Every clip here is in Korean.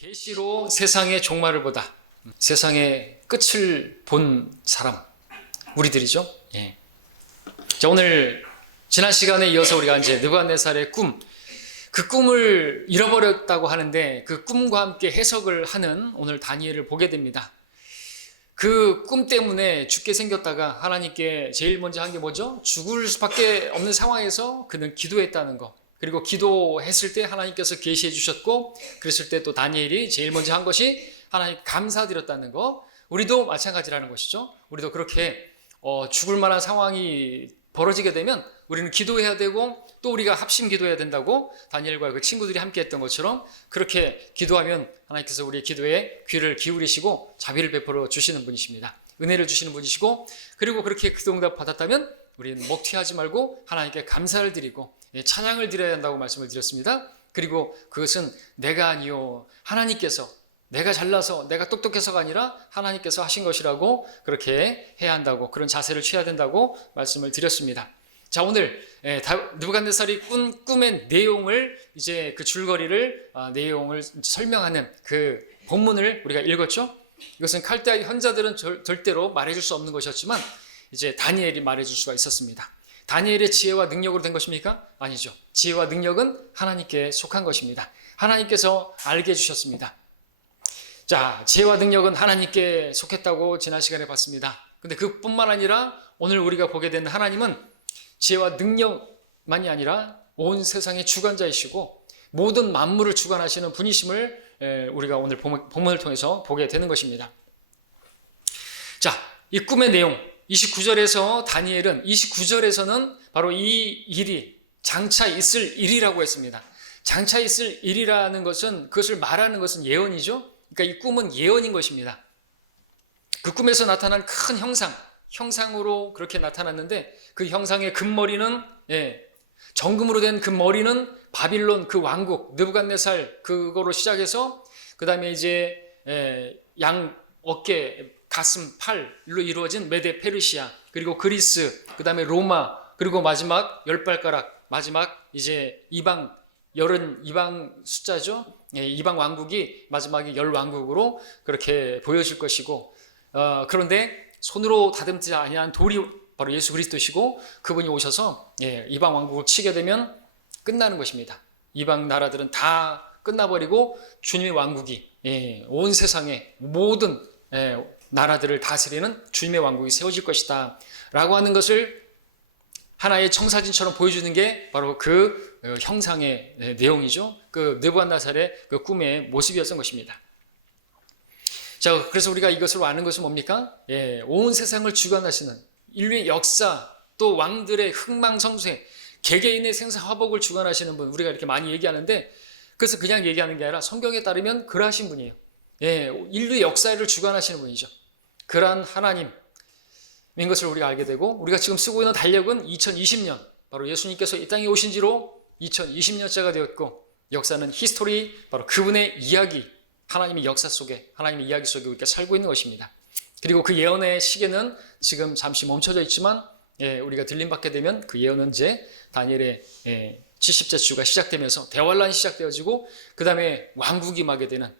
계시로 세상의 종말을 보다 세상의 끝을 본 사람 우리들이죠. 예. 자, 오늘 지난 시간에 이어서 우리가 이제 느부갓네살의 꿈, 그 꿈을 잃어버렸다고 하는데 그 꿈과 함께 해석을 하는 오늘 다니엘을 보게 됩니다. 그 꿈 때문에 죽게 생겼다가 하나님께 제일 먼저 한 게 뭐죠? 죽을 수밖에 없는 상황에서 그는 기도했다는 거. 그리고 기도했을 때 하나님께서 계시해 주셨고, 그랬을 때 또 다니엘이 제일 먼저 한 것이 하나님 감사드렸다는 거. 우리도 마찬가지라는 것이죠. 우리도 그렇게 죽을 만한 상황이 벌어지게 되면 우리는 기도해야 되고, 또 우리가 합심 기도해야 된다고 다니엘과 그 친구들이 함께 했던 것처럼 그렇게 기도하면 하나님께서 우리의 기도에 귀를 기울이시고 자비를 베풀어 주시는 분이십니다. 은혜를 주시는 분이시고, 그리고 그렇게 그 응답 받았다면 우리는 먹튀하지 말고 하나님께 감사를 드리고 찬양을 드려야 한다고 말씀을 드렸습니다. 그리고 그것은 내가 아니요 하나님께서, 내가 잘나서 내가 똑똑해서가 아니라 하나님께서 하신 것이라고 그렇게 해야 한다고, 그런 자세를 취해야 된다고 말씀을 드렸습니다. 자, 오늘 느부갓네살이 꾼 꿈의 내용을, 이제 그 줄거리를 내용을 설명하는 그 본문을 우리가 읽었죠. 이것은 칼데아 현자들은 절대로 말해줄 수 없는 것이었지만 이제 다니엘이 말해줄 수가 있었습니다. 다니엘의 지혜와 능력으로 된 것입니까? 아니죠. 지혜와 능력은 하나님께 속한 것입니다. 하나님께서 알게 해주셨습니다. 자, 지혜와 능력은 하나님께 속했다고 지난 시간에 봤습니다. 근데 그뿐만 아니라 오늘 우리가 보게 되는 하나님은 지혜와 능력만이 아니라 온 세상의 주관자이시고 모든 만물을 주관하시는 분이심을 우리가 오늘 본문을 통해서 보게 되는 것입니다. 자, 이 꿈의 내용 29절에서 다니엘은 29절에서는 바로 이 일이 장차 있을 일이라고 했습니다. 장차 있을 일이라는 것은, 그것을 말하는 것은 예언이죠. 그러니까 이 꿈은 예언인 것입니다. 그 꿈에서 나타난 큰 형상으로 그렇게 나타났는데, 그 형상의 금머리는, 정금으로 된 그 머리는 바빌론 그 왕국 느부갓네살 그거로 시작해서 그 다음에 이제 양 어깨, 가슴, 팔로 이루어진 메데 페르시아, 그리고 그리스, 그 다음에 로마, 그리고 마지막 10발가락, 마지막 이제 이방 숫자죠. 이방 왕국이 마지막에 10왕국으로 그렇게 보여질 것이고, 그런데 손으로 다듬지 아니한 돌이 바로 예수 그리스도시고, 그분이 오셔서 이방 왕국을 치게 되면 끝나는 것입니다. 이방 나라들은 다 끝나버리고 주님의 왕국이 온 세상의 모든 나라들을 다스리는 주님의 왕국이 세워질 것이다 라고 하는 것을 하나의 청사진처럼 보여주는 게 바로 그 형상의 내용이죠. 그 느부갓네살의 그 꿈의 모습이었던 것입니다. 자, 그래서 우리가 이것으로 아는 것은 뭡니까? 온 세상을 주관하시는 인류의 역사, 또 왕들의 흥망성쇠, 개개인의 생사화복을 주관하시는 분, 우리가 이렇게 많이 얘기하는데, 그래서 그냥 얘기하는 게 아니라 성경에 따르면 그러하신 분이에요. 인류의 역사를 주관하시는 분이죠. 그러한 하나님인 것을 우리가 알게 되고, 우리가 지금 쓰고 있는 달력은 2020년, 바로 예수님께서 이 땅에 오신 지로 2020년째가 되었고, 역사는 히스토리, 바로 그분의 이야기, 하나님의 역사 속에, 하나님의 이야기 속에 우리가 살고 있는 것입니다. 그리고 그 예언의 시계는 지금 잠시 멈춰져 있지만, 우리가 들림받게 되면 그 예언은 이제 다니엘의 70째 주가 시작되면서 대환란이 시작되어지고, 그 다음에 왕국이 임하게 되는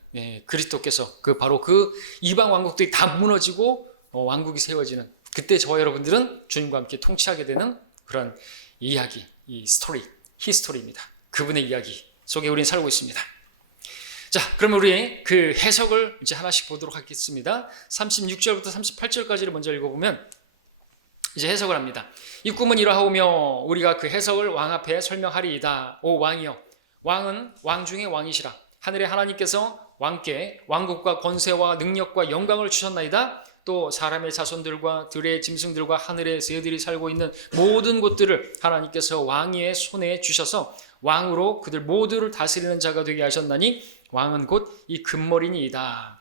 그리스도께서 바로 그 이방 왕국들이 다 무너지고 왕국이 세워지는, 그때 저와 여러분들은 주님과 함께 통치하게 되는 그런 이야기, 이 스토리, 히스토리입니다. 그분의 이야기 속에 우리는 살고 있습니다. 자, 그러면 우리 그 해석을 이제 하나씩 보도록 하겠습니다. 36절부터 38절까지를 먼저 읽어보면 이제 해석을 합니다. 이 꿈은 이러하오며 우리가 그 해석을 왕 앞에 설명하리이다. 오 왕이여, 왕은 왕 중에 왕이시라. 하늘의 하나님께서 왕께 왕국과 권세와 능력과 영광을 주셨나이다. 또 사람의 자손들과 들의 짐승들과 하늘의 새들이 살고 있는 모든 곳들을 하나님께서 왕의 손에 주셔서 왕으로 그들 모두를 다스리는 자가 되게 하셨나니 왕은 곧 이 금머리니이다.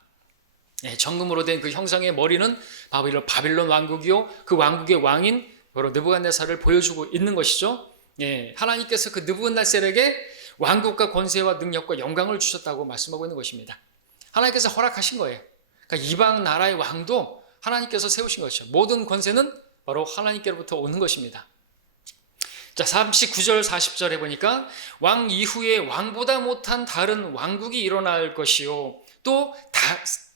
정금으로 된 그 형상의 머리는 바빌론 왕국이요, 그 왕국의 왕인 바로 느부갓네살을 보여주고 있는 것이죠. 하나님께서 그 느부갓네살에게 왕국과 권세와 능력과 영광을 주셨다고 말씀하고 있는 것입니다. 하나님께서 허락하신 거예요. 그러니까 이방 나라의 왕도 하나님께서 세우신 것이죠. 모든 권세는 바로 하나님께로부터 오는 것입니다. 자, 39절 40절에 보니까 왕 이후에 왕보다 못한 다른 왕국이 일어날 것이요 또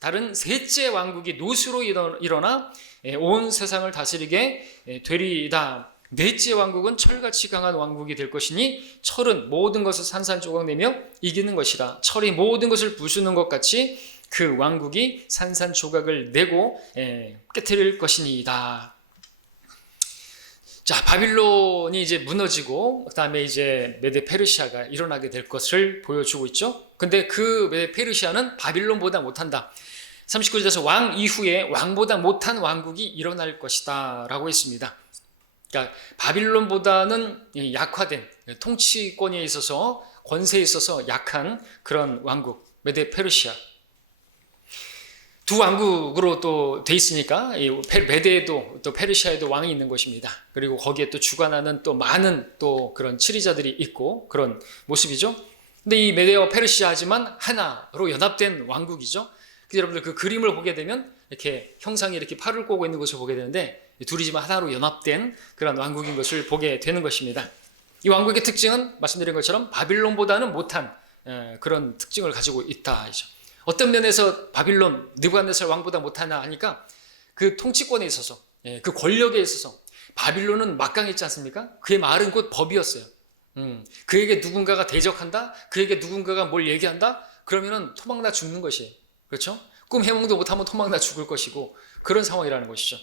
다른 셋째 왕국이 노수로 일어나 온 세상을 다스리게 되리이다. 넷째 왕국은 철같이 강한 왕국이 될 것이니 철은 모든 것을 산산조각내며 이기는 것이라. 철이 모든 것을 부수는 것 같이 그 왕국이 산산조각을 내고 깨트릴 것이니이다. 자, 바빌론이 이제 무너지고 그다음에 이제 메데 페르시아가 일어나게 될 것을 보여주고 있죠. 근데 그 메데 페르시아는 바빌론보다 못한다. 39절에서 왕 이후에 왕보다 못한 왕국이 일어날 것이다 라고 했습니다. 그러니까 바빌론보다는 약화된, 통치권에 있어서 권세에 있어서 약한 그런 왕국 메데 페르시아. 두 왕국으로 또 돼 있으니까 메데에도 또 페르시아에도 왕이 있는 것입니다. 그리고 거기에 또 주관하는 또 많은 또 그런 치리자들이 있고 그런 모습이죠. 근데 이 메데와 페르시아지만 하나로 연합된 왕국이죠. 여러분들 그 그림을 보게 되면 이렇게 형상이 이렇게 팔을 꼬고 있는 것을 보게 되는데 둘이지만 하나로 연합된 그런 왕국인 것을 보게 되는 것입니다. 이 왕국의 특징은 말씀드린 것처럼 바빌론보다는 못한 그런 특징을 가지고 있다. 어떤 면에서 바빌론, 느부갓네살 왕보다 못하나 하니까 그 통치권에 있어서, 그 권력에 있어서 바빌론은 막강했지 않습니까? 그의 말은 곧 법이었어요. 그에게 누군가가 대적한다? 그에게 누군가가 뭘 얘기한다? 그러면은 토막나 죽는 것이에요. 그렇죠? 꿈 해몽도 못하면 토막나 죽을 것이고 그런 상황이라는 것이죠.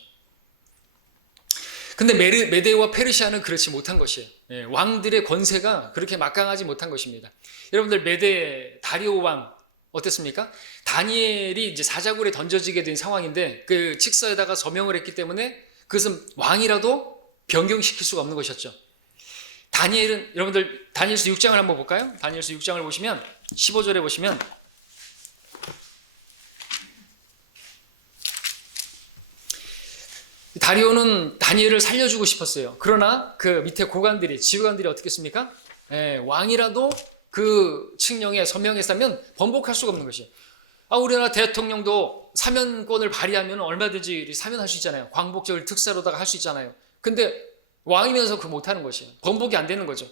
근데 메데와 페르시아는 그렇지 못한 것이에요. 왕들의 권세가 그렇게 막강하지 못한 것입니다. 여러분들 메데 다리오 왕 어땠습니까? 다니엘이 이제 사자굴에 던져지게 된 상황인데 그 칙서에다가 서명을 했기 때문에 그것은 왕이라도 변경시킬 수가 없는 것이었죠. 다니엘은 여러분들 다니엘서 6장을 한번 볼까요? 다니엘서 6장을 보시면 15절에 보시면 다리오는 다니엘을 살려주고 싶었어요. 그러나 그 밑에 고관들이 지휘관들이 어떻게 했습니까? 왕이라도 그 칙령에 서명했다면 번복할 수가 없는 것이에요. 우리나라 대통령도 사면권을 발휘하면 얼마든지 사면할 수 있잖아요. 광복절 특사로다가 할 수 있잖아요. 근데 왕이면서 그거 못하는 것이에요. 번복이 안 되는 거죠.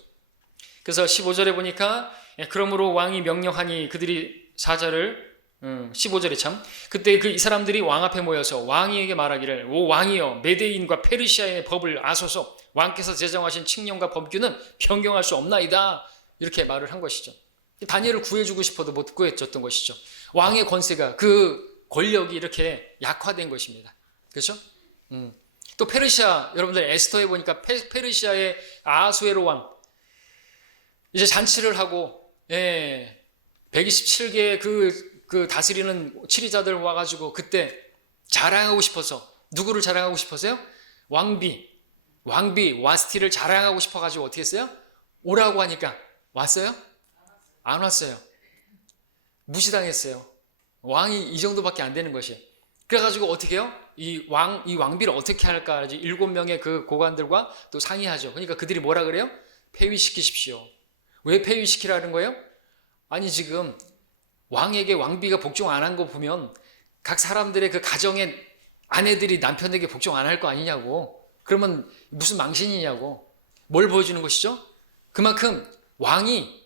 그래서 15절에 보니까 그러므로 왕이 명령하니 그들이 사자를 15절에 참 그때 그 이 사람들이 왕 앞에 모여서 왕에게 말하기를 오 왕이여 메데인과 페르시아의 법을 아소서 왕께서 제정하신 칙령과 법규는 변경할 수 없나이다. 이렇게 말을 한 것이죠. 다니엘을 구해주고 싶어도 못 구해줬던 것이죠. 왕의 권세가 그 권력이 이렇게 약화된 것입니다. 그렇죠? 또 페르시아 여러분들 에스더에 보니까 페르시아의 아하수에로 왕 이제 잔치를 하고 127개의 그 다스리는 치리자들 와가지고 그때 자랑하고 싶어서 누구를 자랑하고 싶어서요? 왕비 와스티를 자랑하고 싶어가지고 어떻게 했어요? 오라고 하니까 왔어요? 안 왔어요. 무시당했어요. 왕이 이 정도밖에 안 되는 것이에요. 그래가지고 어떻게 해요? 이 왕비를 어떻게 할까? 7명의 그 고관들과 또 상의하죠. 그러니까 그들이 뭐라 그래요? 폐위시키십시오. 왜 폐위시키라는 거예요? 아니 지금 왕에게 왕비가 복종 안 한 거 보면 각 사람들의 그 가정의 아내들이 남편에게 복종 안 할 거 아니냐고. 그러면 무슨 망신이냐고. 뭘 보여주는 것이죠? 그만큼 왕이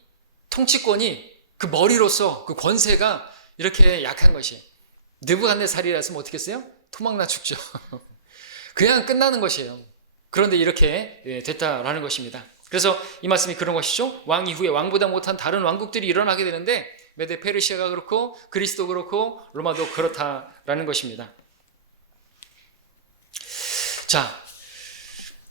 통치권이 그 머리로서 그 권세가 이렇게 약한 것이에요. 느부갓네살이라서 어떻게 했어요? 토막나 죽죠. 그냥 끝나는 것이에요. 그런데 이렇게 됐다라는 것입니다. 그래서 이 말씀이 그런 것이죠. 왕 이후에 왕보다 못한 다른 왕국들이 일어나게 되는데 메데 페르시아가 그렇고 그리스도 그렇고 로마도 그렇다라는 것입니다. 자,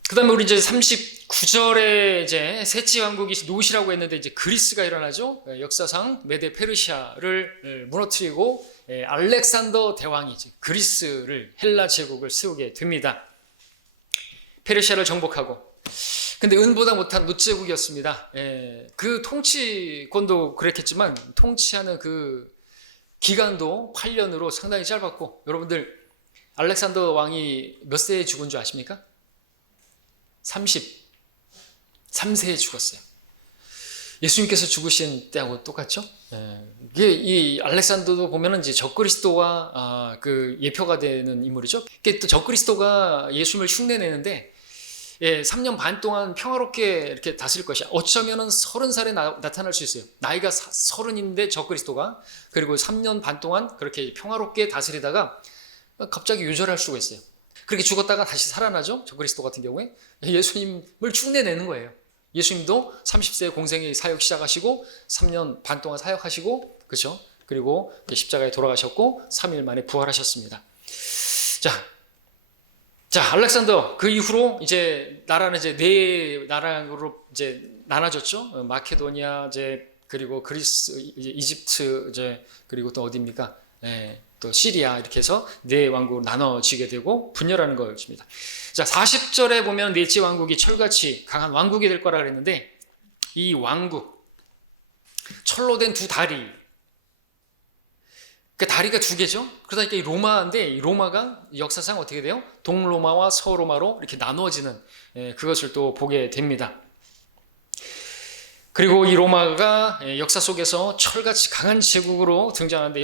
그 다음에 우리 이제 39절에 이제 셋째 왕국이 노시라고 했는데 이제 그리스가 일어나죠. 역사상 메데 페르시아를 무너뜨리고 알렉산더 대왕이 이제 그리스를 헬라 제국을 세우게 됩니다. 페르시아를 정복하고. 근데 은보다 못한 룻제국이었습니다. 그 통치권도 그랬겠지만 통치하는 그 기간도 8년으로 상당히 짧았고 여러분들 알렉산더 왕이 몇 세에 죽은 줄 아십니까? 33세에 죽었어요. 예수님께서 죽으신 때하고 똑같죠? 이게 이 알렉산더도 보면은 이제 적그리스도와 그 예표가 되는 인물이죠. 이게 또 적그리스도가 예수님을 흉내내는데 3년 반 동안 평화롭게 이렇게 다스릴 것이야. 어쩌면은 30살에 나타날 수 있어요. 나이가 30인데 적그리스도가, 그리고 3년 반 동안 그렇게 평화롭게 다스리다가 갑자기 유절할 수가 있어요. 그렇게 죽었다가 다시 살아나죠. 적그리스도 같은 경우에 예수님을 흉내내는 거예요. 예수님도 30세에 공생의 사역 시작하시고 3년 반 동안 사역하시고, 그렇죠? 그리고 십자가에 돌아가셨고 3일 만에 부활하셨습니다. 자, 알렉산더 그 이후로 이제 나라는 이제 네 나라로 이제 나눠졌죠. 마케도니아, 이제 그리고 그리스, 이제 이집트, 이제 그리고 또 어디입니까? 또 시리아, 이렇게 해서 네 왕국으로 나눠지게 되고 분열하는 것입니다. 자, 40절에 보면 넷째 왕국이 철같이 강한 왕국이 될 거라 그랬는데, 이 왕국, 철로 된 두 다리, 그 다리가 두 개죠. 그러다 보니까 이 로마인데, 이 로마가 역사상 어떻게 돼요? 동로마와 서로마로 이렇게 나누어지는, 그것을 또 보게 됩니다. 그리고 이 로마가 역사 속에서 철같이 강한 제국으로 등장하는데,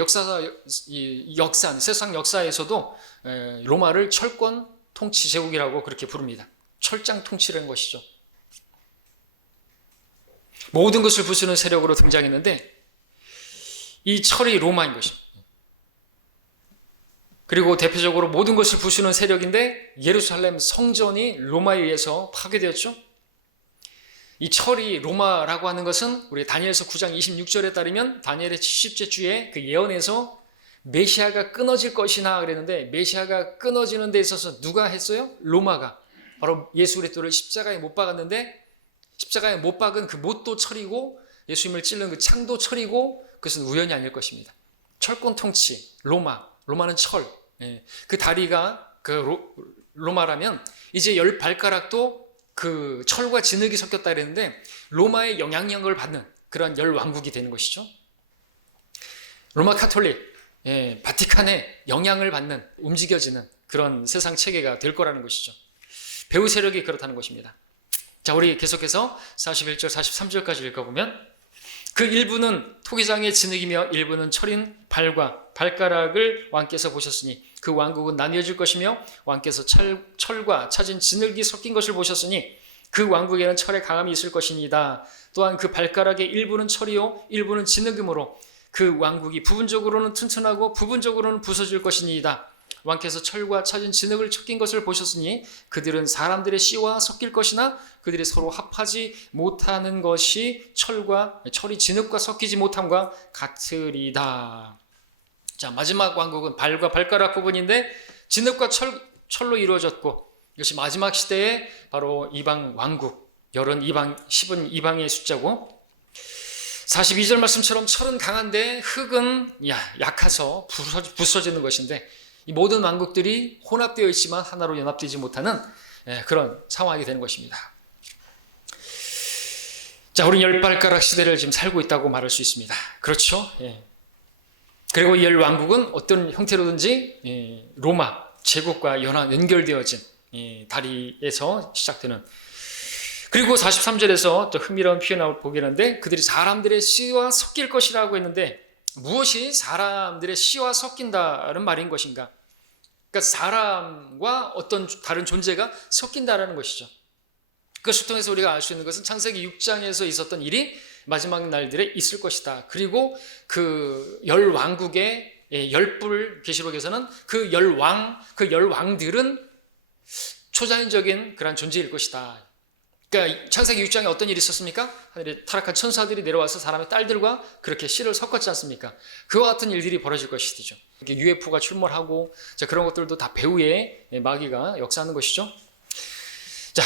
세상 역사에서도 로마를 철권 통치 제국이라고 그렇게 부릅니다. 철장 통치라는 것이죠. 모든 것을 부수는 세력으로 등장했는데, 이 철이 로마인 것입니다. 그리고 대표적으로 모든 것을 부수는 세력인데, 예루살렘 성전이 로마에 의해서 파괴되었죠. 이 철이 로마라고 하는 것은 우리 다니엘서 9장 26절에 따르면 다니엘의 70째 주에 그 예언에서 메시아가 끊어질 것이나 그랬는데, 메시아가 끊어지는 데 있어서 누가 했어요? 로마가. 바로 예수 그리스도를 십자가에 못 박았는데, 십자가에 못 박은 그 못도 철이고 예수님을 찔른 그 창도 철이고, 그것은 우연이 아닐 것입니다. 철권 통치, 로마는 철. 그 다리가 그 로마라면 이제 10발가락도 그 철과 진흙이 섞였다 그랬는데, 로마의 영향력을 받는 그런 10왕국이 되는 것이죠. 로마 카톨릭, 바티칸의 영향을 받는, 움직여지는 그런 세상 체계가 될 거라는 것이죠. 배후 세력이 그렇다는 것입니다. 자, 우리 계속해서 41절, 43절까지 읽어보면, 그 일부는 토기장의 진흙이며 일부는 철인 발과 발가락을 왕께서 보셨으니 그 왕국은 나뉘어질 것이며, 왕께서 철과 차진 진흙이 섞인 것을 보셨으니 그 왕국에는 철의 강함이 있을 것이니이다. 또한 그 발가락의 일부는 철이요 일부는 진흙이므로 그 왕국이 부분적으로는 튼튼하고 부분적으로는 부서질 것이니이다. 왕께서 철과 차진 진흙을 섞인 것을 보셨으니 그들은 사람들의 씨와 섞일 것이나 그들이 서로 합하지 못하는 것이 철이 진흙과 섞이지 못함과 같으리다. 자, 마지막 왕국은 발과 발가락 부분인데, 진흙과 철로 이루어졌고, 이것이 마지막 시대에 바로 이방 왕국, 열은 이방, 10은 이방의 숫자고, 42절 말씀처럼 철은 강한데 흙은 약해서 부서지는 것인데, 이 모든 왕국들이 혼합되어 있지만 하나로 연합되지 못하는 그런 상황이 되는 것입니다. 자, 우리는 10발가락 시대를 지금 살고 있다고 말할 수 있습니다. 그렇죠? 그리고 이 10왕국은 어떤 형태로든지 로마 제국과 연결되어진 다리에서 시작되는, 그리고 43절에서 또 흥미로운 표현을 보게 하는데, 그들이 사람들의 씨와 섞일 것이라고 했는데, 무엇이 사람들의 씨와 섞인다는 말인 것인가? 그러니까 사람과 어떤 다른 존재가 섞인다라는 것이죠. 그것을 통해서 우리가 알 수 있는 것은 창세기 6장에서 있었던 일이 마지막 날들에 있을 것이다. 그리고 그 10왕국의 10뿔, 계시록에서는 그 10왕들은 초자연적인 그런 존재일 것이다. 그러니까 창세기 6장에 어떤 일이 있었습니까? 하늘에 타락한 천사들이 내려와서 사람의 딸들과 그렇게 씨를 섞었지 않습니까? 그와 같은 일들이 벌어질 것이죠. 이렇게 UFO가 출몰하고, 자, 그런 것들도 다 배후에 마귀가 역사하는 것이죠. 자,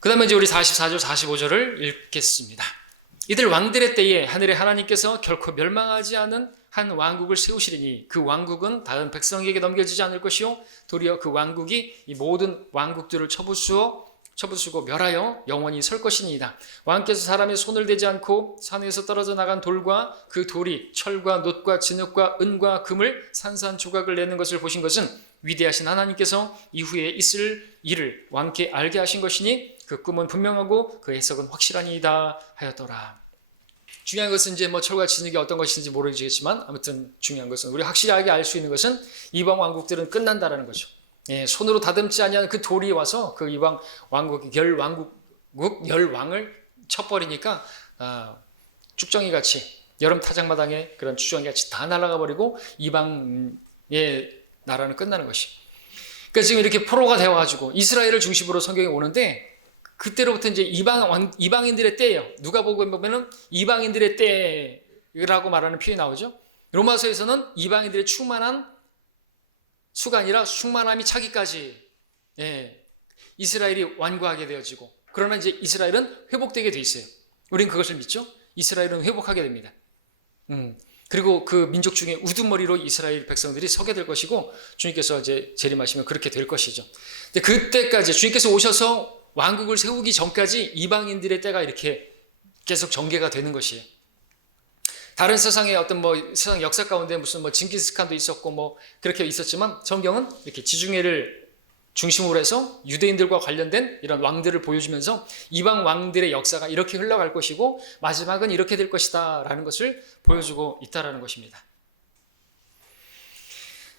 그 다음에 이제 우리 44절, 45절을 읽겠습니다. 이들 왕들의 때에 하늘의 하나님께서 결코 멸망하지 않은 한 왕국을 세우시리니 그 왕국은 다른 백성에게 넘겨지지 않을 것이요 도리어 그 왕국이 이 모든 왕국들을 쳐부수고 멸하여 영원히 설 것이니이다. 왕께서 사람의 손을 대지 않고 산 위에서 떨어져 나간 돌과 그 돌이 철과 놋과 진흙과 은과 금을 산산조각을 내는 것을 보신 것은 위대하신 하나님께서 이후에 있을 일을 왕께 알게 하신 것이니 그 꿈은 분명하고 그 해석은 확실하니이다 하였더라. 중요한 것은 이제 철과 진흙이 어떤 것인지 모르겠지만, 아무튼 중요한 것은 우리 확실하게 알 수 있는 것은 이방 왕국들은 끝난다라는 거죠. 예, 손으로 다듬지 아니한 그 돌이 와서 그 이방 왕국 열 왕을 쳐버리니까 쭉정이 같이 여름 타작마당에 그런 쭉정이 같이 다 날아가 버리고 이방의 나라는 끝나는 것이. 그러니까 지금 이렇게 포로가 되어가지고 이스라엘을 중심으로 성경이 오는데 그때로부터 이제 이방인들의 때예요. 누가복음에 보면은 이방인들의 때라고 말하는 표현이 나오죠. 로마서에서는 이방인들의 충만한 수가 아니라 충만함이 차기까지 이스라엘이 완고하게 되어지고, 그러나 이제 이스라엘은 회복되게 돼 있어요. 우리는 그것을 믿죠. 이스라엘은 회복하게 됩니다. 그리고 그 민족 중에 우두머리로 이스라엘 백성들이 서게 될 것이고, 주님께서 이제 재림하시면 그렇게 될 것이죠. 근데 그때까지 주님께서 오셔서 왕국을 세우기 전까지 이방인들의 때가 이렇게 계속 전개가 되는 것이에요. 다른 세상의 어떤 세상 역사 가운데 무슨 징기스칸도 있었고 그렇게 있었지만, 성경은 이렇게 지중해를 중심으로 해서 유대인들과 관련된 이런 왕들을 보여주면서 이방 왕들의 역사가 이렇게 흘러갈 것이고 마지막은 이렇게 될 것이다 라는 것을 보여주고 있다라는 것입니다.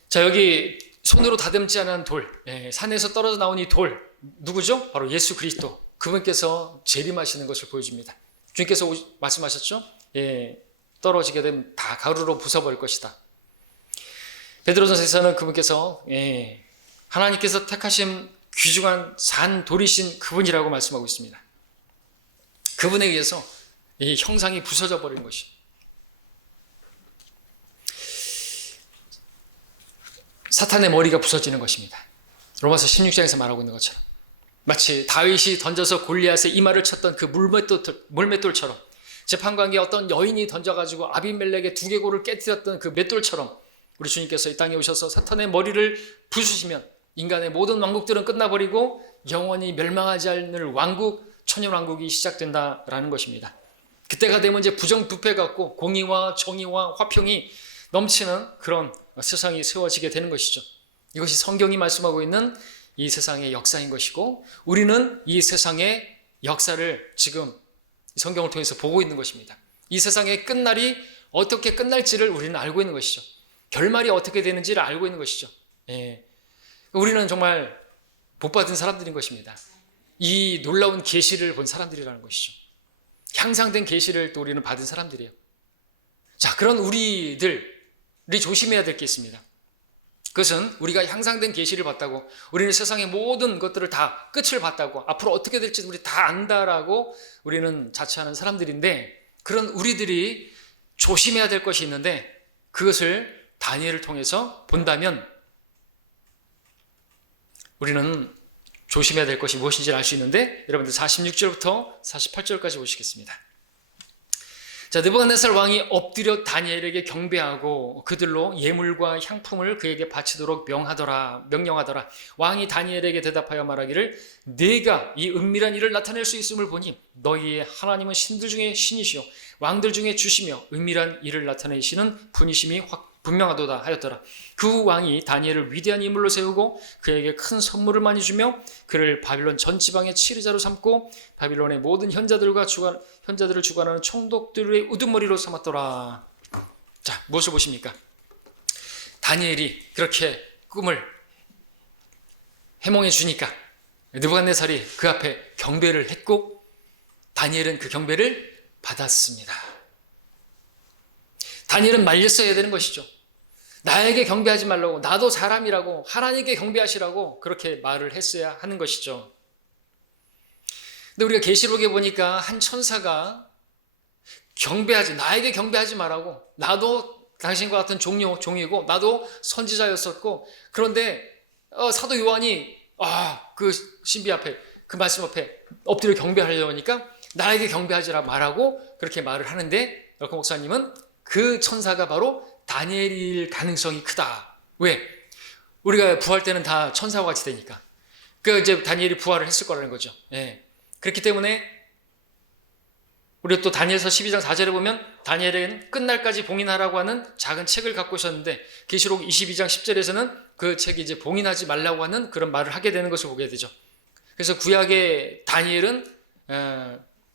자, 여기 손으로 다듬지 않은 돌, 산에서 떨어져 나온 이 돌, 누구죠? 바로 예수 그리스도. 그분께서 재림하시는 것을 보여줍니다. 주님께서 말씀하셨죠? 떨어지게 되면 다 가루로 부숴버릴 것이다. 베드로전서에서는 그분께서 하나님께서 택하신 귀중한 산 돌이신 그분이라고 말씀하고 있습니다. 그분에 의해서 이 형상이 부서져 버리는 것이. 사탄의 머리가 부서지는 것입니다. 로마서 16장에서 말하고 있는 것처럼, 마치 다윗이 던져서 골리앗의 이마를 쳤던 그 물맷돌처럼, 재판관계에 어떤 여인이 던져가지고 아비멜렉의 두개골을 깨뜨렸던 그 맷돌처럼, 우리 주님께서 이 땅에 오셔서 사탄의 머리를 부수시면 인간의 모든 왕국들은 끝나버리고 영원히 멸망하지 않을 왕국, 천년왕국이 시작된다라는 것입니다. 그때가 되면 이제 부정부패 같고 공의와 정의와 화평이 넘치는 그런 세상이 세워지게 되는 것이죠. 이것이 성경이 말씀하고 있는 이 세상의 역사인 것이고, 우리는 이 세상의 역사를 지금 성경을 통해서 보고 있는 것입니다. 이 세상의 끝날이 어떻게 끝날지를 우리는 알고 있는 것이죠. 결말이 어떻게 되는지를 알고 있는 것이죠. 우리는 정말 복받은 사람들인 것입니다. 이 놀라운 계시를 본 사람들이라는 것이죠. 향상된 계시를 또 우리는 받은 사람들이에요. 자, 그런 우리들이 조심해야 될 게 있습니다. 그것은 우리가 향상된 계시를 봤다고, 우리는 세상의 모든 것들을 다 끝을 봤다고, 앞으로 어떻게 될지 우리 다 안다라고 우리는 자처하는 사람들인데, 그런 우리들이 조심해야 될 것이 있는데, 그것을 다니엘을 통해서 본다면 우리는 조심해야 될 것이 무엇인지 알 수 있는데, 여러분들 46절부터 48절까지 보시겠습니다. 자, 느부갓네살 왕이 엎드려 다니엘에게 경배하고 그들로 예물과 향품을 그에게 바치도록 명령하더라. 왕이 다니엘에게 대답하여 말하기를, 네가 이 은밀한 일을 나타낼 수 있음을 보니 너희의 하나님은 신들 중에 신이시요 왕들 중에 주시며 은밀한 일을 나타내시는 분이심이 분명하도다 하였더라. 그 왕이 다니엘을 위대한 인물로 세우고 그에게 큰 선물을 많이 주며 그를 바빌론 전 지방의 치르자로 삼고 바빌론의 모든 현자들을 주관하는 총독들의 우두머리로 삼았더라. 자, 무엇을 보십니까? 다니엘이 그렇게 꿈을 해몽해 주니까 느부갓네살이 그 앞에 경배를 했고, 다니엘은 그 경배를 받았습니다. 다니엘은 말렸어야 되는 것이죠. 나에게 경배하지 말라고, 나도 사람이라고, 하나님께 경배하시라고 그렇게 말을 했어야 하는 것이죠. 근데 우리가 계시록에 보니까 한 천사가 나에게 경배하지 말라고, 나도 당신과 같은 종이고 나도 선지자였었고, 그런데 사도 요한이 그 신비 앞에, 그 말씀 앞에 엎드려 경배하려고 하니까 나에게 경배하지라 말하고 그렇게 말을 하는데, 여코 목사님은 그 천사가 바로 다니엘일 가능성이 크다. 왜? 우리가 부활 때는 다 천사와 같이 되니까. 이제 다니엘이 부활을 했을 거라는 거죠. 그렇기 때문에 우리가 또 다니엘서 12장 4절에 보면 다니엘은 끝날까지 봉인하라고 하는 작은 책을 갖고 있었는데, 계시록 22장 10절에서는 그 책이 이제 봉인하지 말라고 하는 그런 말을 하게 되는 것을 보게 되죠. 그래서 구약의 다니엘은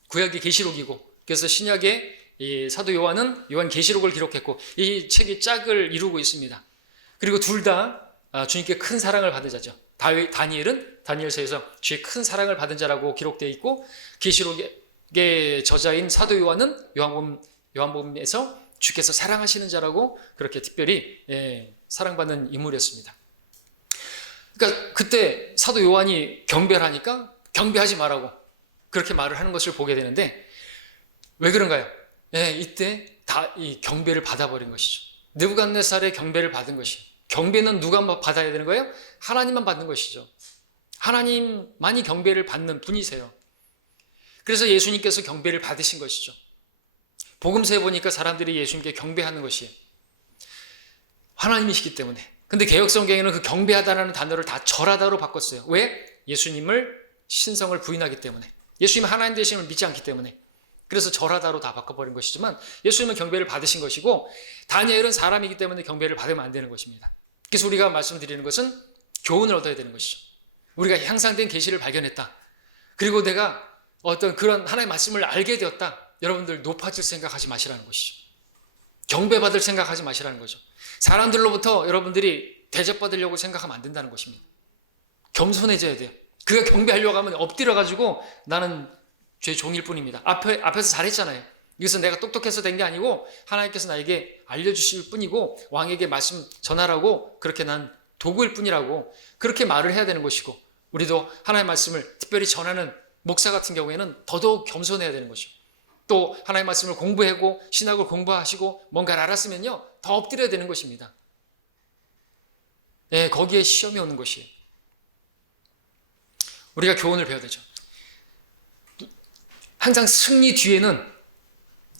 구약의 계시록이고, 그래서 신약의 이 사도 요한은 요한 계시록을 기록했고, 이 책이 짝을 이루고 있습니다. 그리고 둘 다 주님께 큰 사랑을 받은 자죠. 다니엘은 다니엘서에서 주의 큰 사랑을 받은 자라고 기록되어 있고, 계시록의 저자인 사도 요한은 요한복음에서 주께서 사랑하시는 자라고 그렇게 특별히 사랑받는 인물이었습니다. 그러니까 그때 사도 요한이 경배를 하니까 경배하지 말라고 그렇게 말을 하는 것을 보게 되는데, 왜 그런가요? 이때 다 이 경배를 받아버린 것이죠. 느부갓네살의 경배를 받은 것이에요. 경배는 누가 받아야 되는 거예요? 하나님만 받는 것이죠. 하나님만이 경배를 받는 분이세요. 그래서 예수님께서 경배를 받으신 것이죠. 복음서에 보니까 사람들이 예수님께 경배하는 것이에요. 하나님이시기 때문에. 근데 개역성경에는 그 경배하다라는 단어를 다 절하다로 바꿨어요. 왜? 예수님을 신성을 부인하기 때문에. 예수님은 하나님 되심을 믿지 않기 때문에. 그래서 절하다로 다 바꿔버린 것이지만, 예수님은 경배를 받으신 것이고, 다니엘은 사람이기 때문에 경배를 받으면 안 되는 것입니다. 그래서 우리가 말씀드리는 것은 교훈을 얻어야 되는 것이죠. 우리가 향상된 계시를 발견했다. 그리고 내가 어떤 그런 하나님의 말씀을 알게 되었다. 여러분들 높아질 생각하지 마시라는 것이죠. 경배받을 생각하지 마시라는 거죠. 사람들로부터 여러분들이 대접받으려고 생각하면 안 된다는 것입니다. 겸손해져야 돼요. 그가 경배하려고 하면 엎드려가지고 나는 죄 종일 뿐입니다. 앞에서 잘했잖아요. 이것은 내가 똑똑해서 된 게 아니고 하나님께서 나에게 알려주실 뿐이고, 왕에게 말씀 전하라고 그렇게 난 도구일 뿐이라고 그렇게 말을 해야 되는 것이고, 우리도 하나님의 말씀을 특별히 전하는 목사 같은 경우에는 더더욱 겸손해야 되는 것이죠. 또 하나님의 말씀을 공부하고 신학을 공부하시고 뭔가를 알았으면요, 더 엎드려야 되는 것입니다. 거기에 시험이 오는 것이에요. 우리가 교훈을 배워야 되죠. 항상 승리 뒤에는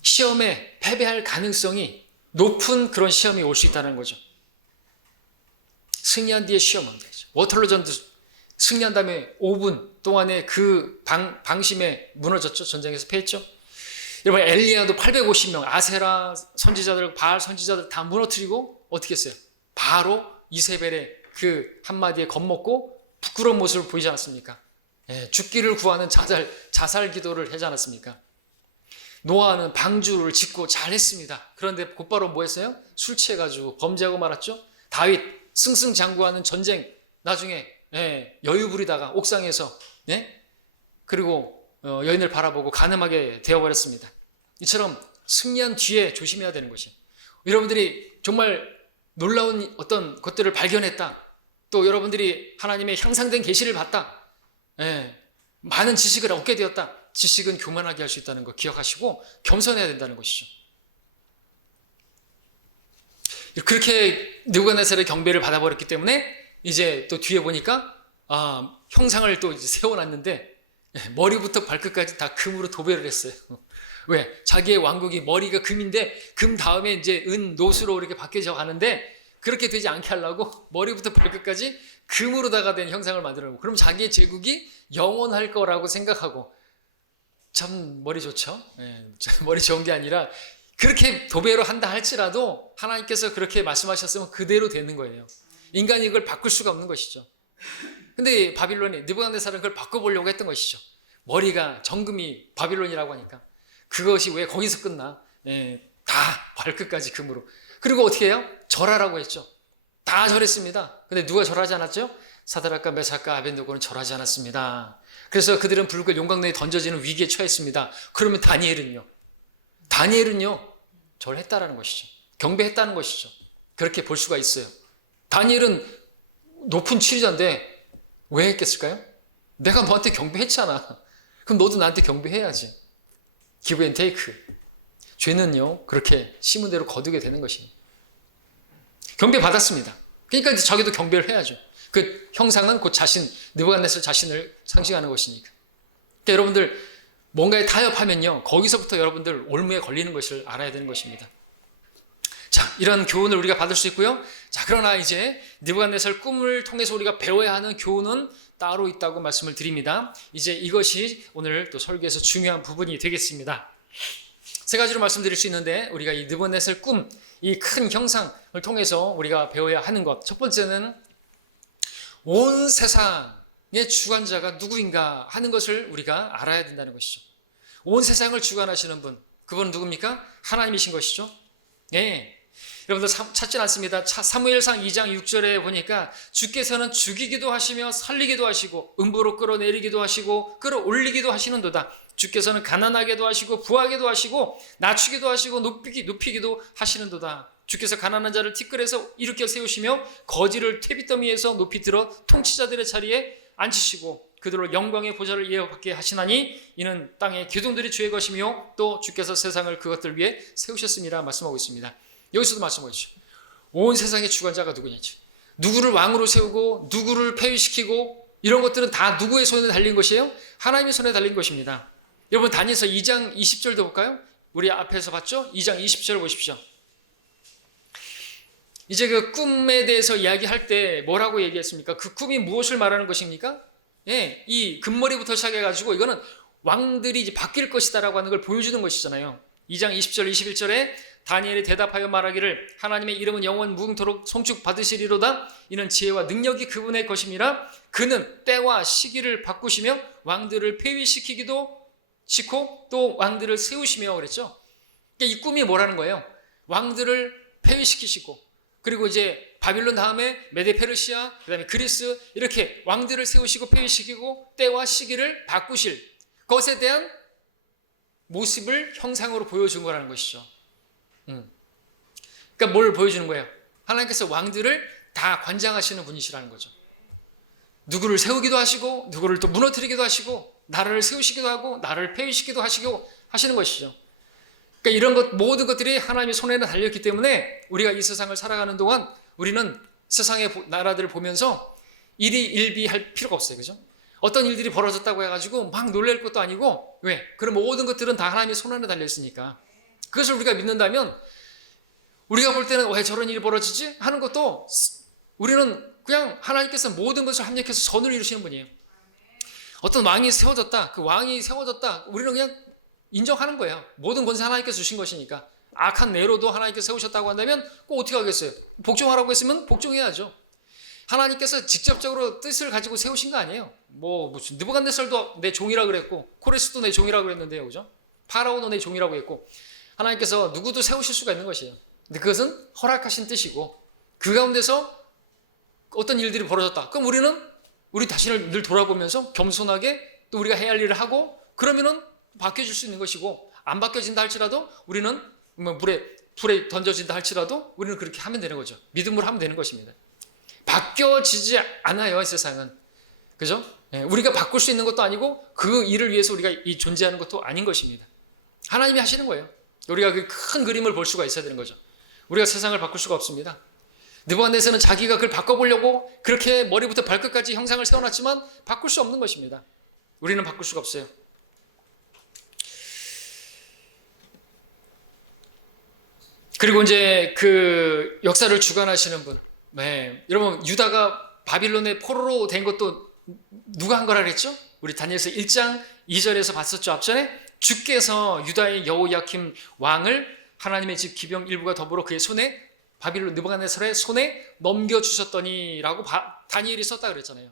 시험에 패배할 가능성이 높은 그런 시험이 올 수 있다는 거죠. 승리한 뒤에 시험 옵니다. 워털로전도 승리한 다음에 5분 동안에 그 방심에 무너졌죠. 전쟁에서 패했죠. 여러분, 엘리야도 850명, 아세라 선지자들, 바알 선지자들 다 무너뜨리고 어떻게 했어요? 바로 이세벨의 그 한마디에 겁먹고 부끄러운 모습을 보이지 않았습니까? 죽기를 구하는 자살 기도를 하지 않았습니까? 노아는 방주를 짓고 잘했습니다. 그런데 곧바로 뭐 했어요? 술 취해가지고 범죄하고 말았죠. 다윗 승승장구하는 전쟁, 나중에 여유 부리다가 옥상에서 그리고 여인을 바라보고 간음하게 되어버렸습니다. 이처럼 승리한 뒤에 조심해야 되는 것이에요. 여러분들이 정말 놀라운 어떤 것들을 발견했다. 또 여러분들이 하나님의 향상된 계시를 봤다. 많은 지식을 얻게 되었다. 지식은 교만하게 할 수 있다는 거 기억하시고 겸손해야 된다는 것이죠. 그렇게 느부갓네살의 경배를 받아버렸기 때문에 이제 또 뒤에 보니까 형상을 또 이제 세워놨는데 머리부터 발끝까지 다 금으로 도배를 했어요. 왜? 자기의 왕국이 머리가 금인데 금 다음에 이제 은 노수로 이렇게 바뀌어져 가는데, 그렇게 되지 않게 하려고 머리부터 발끝까지 금으로다가 된 형상을 만들어놓고, 그럼 자기의 제국이 영원할 거라고 생각하고, 참 머리 좋죠? 머리 좋은 게 아니라 그렇게 도배로 한다 할지라도 하나님께서 그렇게 말씀하셨으면 그대로 되는 거예요. 인간이 그걸 바꿀 수가 없는 것이죠. 근데 바빌론이, 느부갓네살은 그걸 바꿔보려고 했던 것이죠. 머리가 정금이 바빌론이라고 하니까 그것이 왜 거기서 끝나? 다 발끝까지 금으로. 그리고 어떻게 해요? 절하라고 했죠. 다 절했습니다. 근데 누가 절하지 않았죠? 사드락과 메삭과 아벤노고는 절하지 않았습니다. 그래서 그들은 불과 용광로에 던져지는 위기에 처했습니다. 그러면 다니엘은요? 다니엘은요? 절했다라는 것이죠. 경배했다는 것이죠. 그렇게 볼 수가 있어요. 다니엘은 높은 치리자인데 왜 했겠을까요? 내가 너한테 경배했잖아. 그럼 너도 나한테 경배해야지. 기브 앤 테이크. 죄는요, 그렇게 심은 대로 거두게 되는 것입니다. 경배 받았습니다. 그러니까 이제 자기도 경배를 해야죠. 그 형상은 곧 느부갓네살 자신을 상징하는 것이니까. 그러니까 여러분들 뭔가에 타협하면요, 거기서부터 여러분들 올무에 걸리는 것을 알아야 되는 것입니다. 자, 이런 교훈을 우리가 받을 수 있고요. 자, 그러나 이제 느부갓네살 꿈을 통해서 우리가 배워야 하는 교훈은 따로 있다고 말씀을 드립니다. 이제 이것이 오늘 또 설교에서 중요한 부분이 되겠습니다. 세 가지로 말씀드릴 수 있는데, 우리가 이 느부갓네살 꿈, 이 큰 형상을 통해서 우리가 배워야 하는 것. 첫 번째는 온 세상의 주관자가 누구인가 하는 것을 우리가 알아야 된다는 것이죠. 온 세상을 주관하시는 분, 그분은 누굽니까? 하나님이신 것이죠. 여러분들 찾진 않습니다. 사무엘상 2장 6절에 보니까 주께서는 죽이기도 하시며 살리기도 하시고 음부로 끌어내리기도 하시고 끌어올리기도 하시는도다. 주께서는 가난하게도 하시고 부하게도 하시고 낮추기도 하시고 높이기도 하시는도다. 주께서 가난한 자를 티끌에서 일으켜 세우시며 거지를 퇴비더미에서 높이 들어 통치자들의 자리에 앉히시고 그들로 영광의 보좌를 이어받게 하시나니 이는 땅의 기둥들이 주의 것이며 또 주께서 세상을 그것들 위해 세우셨습니다. 말씀하고 있습니다. 여기서도 말씀하고 있죠. 온 세상의 주관자가 누구냐죠. 누구를 왕으로 세우고 누구를 폐위시키고 이런 것들은 다 누구의 손에 달린 것이에요? 하나님의 손에 달린 것입니다. 여러분 다니엘서 2장 20절도 볼까요? 우리 앞에서 봤죠? 2장 20절 보십시오. 이제 그 꿈에 대해서 이야기할 때 뭐라고 얘기했습니까? 그 꿈이 무엇을 말하는 것입니까? 예, 이 금머리부터 시작해가지고 이거는 왕들이 이제 바뀔 것이다라고 하는 걸 보여주는 것이잖아요. 2장 20절 21절에 다니엘이 대답하여 말하기를 하나님의 이름은 영원 무궁토록 송축 받으시리로다. 이는 지혜와 능력이 그분의 것임이라. 그는 때와 시기를 바꾸시며 왕들을 폐위시키기도 시고 또 왕들을 세우시며 그랬죠. 이 꿈이 뭐라는 거예요? 왕들을 폐위시키시고 그리고 이제 바빌론 다음에 메데 페르시아 그다음에 그리스 이렇게 왕들을 세우시고 폐위시키고 때와 시기를 바꾸실 것에 대한 모습을 형상으로 보여준 거라는 것이죠. 그러니까 뭘 보여주는 거예요? 하나님께서 왕들을 다 관장하시는 분이시라는 거죠. 누구를 세우기도 하시고 누구를 또 무너뜨리기도 하시고 나라를 세우시기도 하고 나라를 폐위시키기도 하시는 것이죠. 그러니까 이런 것 모든 것들이 하나님의 손에는 달렸기 때문에 우리가 이 세상을 살아가는 동안 우리는 세상의 나라들을 보면서 일희일비할 필요가 없어요. 그죠? 어떤 일들이 벌어졌다고 해가지고 막 놀랄 것도 아니고 왜? 그런 모든 것들은 다 하나님의 손 안에 달려있으니까 그것을 우리가 믿는다면 우리가 볼 때는 왜 저런 일이 벌어지지? 하는 것도 우리는 그냥 하나님께서 모든 것을 합력해서 선을 이루시는 분이에요. 어떤 왕이 세워졌다. 그 왕이 세워졌다. 우리는 그냥 인정하는 거예요. 모든 권세 하나님께서 주신 것이니까. 악한 네로도 하나님께서 세우셨다고 한다면 꼭 어떻게 하겠어요? 복종하라고 했으면 복종해야죠. 하나님께서 직접적으로 뜻을 가지고 세우신 거 아니에요. 무슨 느부갓네살도 내 종이라 그랬고 코레스도 내 종이라고 그랬는데요. 그죠? 파라오도 내 종이라고 했고 하나님께서 누구도 세우실 수가 있는 것이에요. 근데 그것은 허락하신 뜻이고 그 가운데서 어떤 일들이 벌어졌다. 그럼 우리 자신을 늘 돌아보면서 겸손하게 또 우리가 해야 할 일을 하고 그러면은 바뀌어질 수 있는 것이고 안 바뀌어진다 할지라도 우리는 불에 던져진다 할지라도 우리는 그렇게 하면 되는 거죠. 믿음으로 하면 되는 것입니다. 바뀌어지지 않아요, 이 세상은. 그죠? 우리가 바꿀 수 있는 것도 아니고 그 일을 위해서 우리가 존재하는 것도 아닌 것입니다. 하나님이 하시는 거예요. 우리가 그 큰 그림을 볼 수가 있어야 되는 거죠. 우리가 세상을 바꿀 수가 없습니다. 느부갓네살은 자기가 그걸 바꿔보려고 그렇게 머리부터 발끝까지 형상을 세워놨지만 바꿀 수 없는 것입니다. 우리는 바꿀 수가 없어요. 그리고 이제 그 역사를 주관하시는 분. 여러분 유다가 바빌론의 포로로 된 것도 누가 한 거라 그랬죠? 우리 다니엘서 1장 2절에서 봤었죠. 앞전에 주께서 유다의 여호야킴 왕을 하나님의 집 기병 일부가 더불어 그의 손에 바빌론 느부갓네살의 손에 넘겨주셨더니라고 다니엘이 썼다 그랬잖아요.